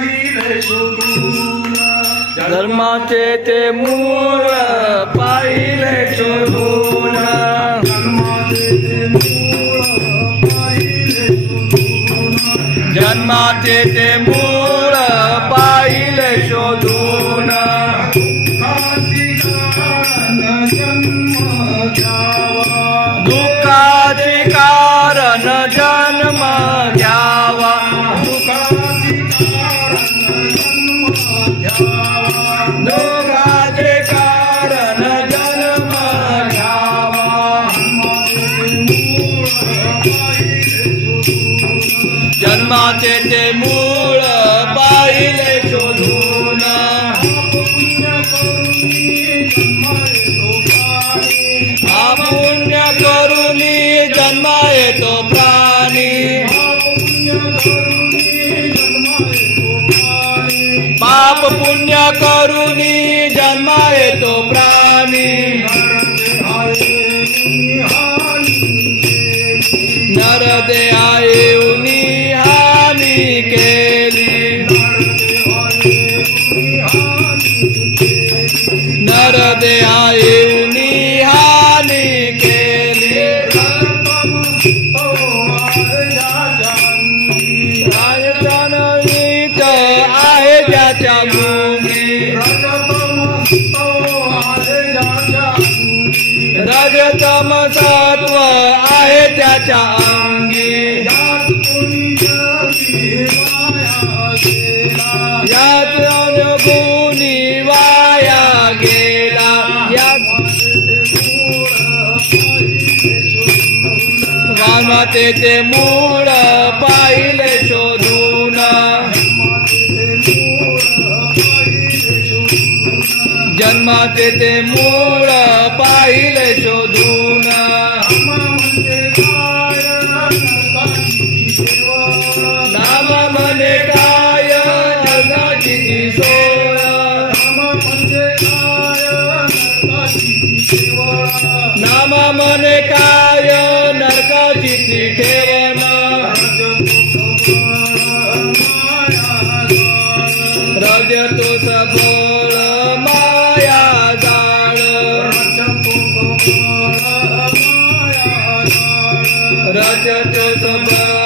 पाहिले शोधून धर्माचे ते मूळ पाहिले शोधून जन्माचे ते मूळ पाहिले शोधून दुःखाचे कारण जन्म घ्यावा दुःखाचे कारण जन्म घ्यावा जन्माचे ते मूळ पाहिले शोधून पुण्य करुणी जन्म येतो प्राणी पाप पुण्य करुणी जन्म येतो प्राणी नरदेहा येऊन हानी केली नरदेहा येऊन हानी केली राजतनवीत आहे ज्याच्या मुंगी रजतम सत्व आहे त्याच्या अंगी यात अनगुणी वाया गेला जन्माचे ते मूळ पाहिले शोधून जन्माचे ते मूळ पाहिले शोधून नाम म्हणे काय नरकाची सोय नाम म्हणे काय नरकाची ठेवण रजतो सबळ माया जाळ रजतो सबळ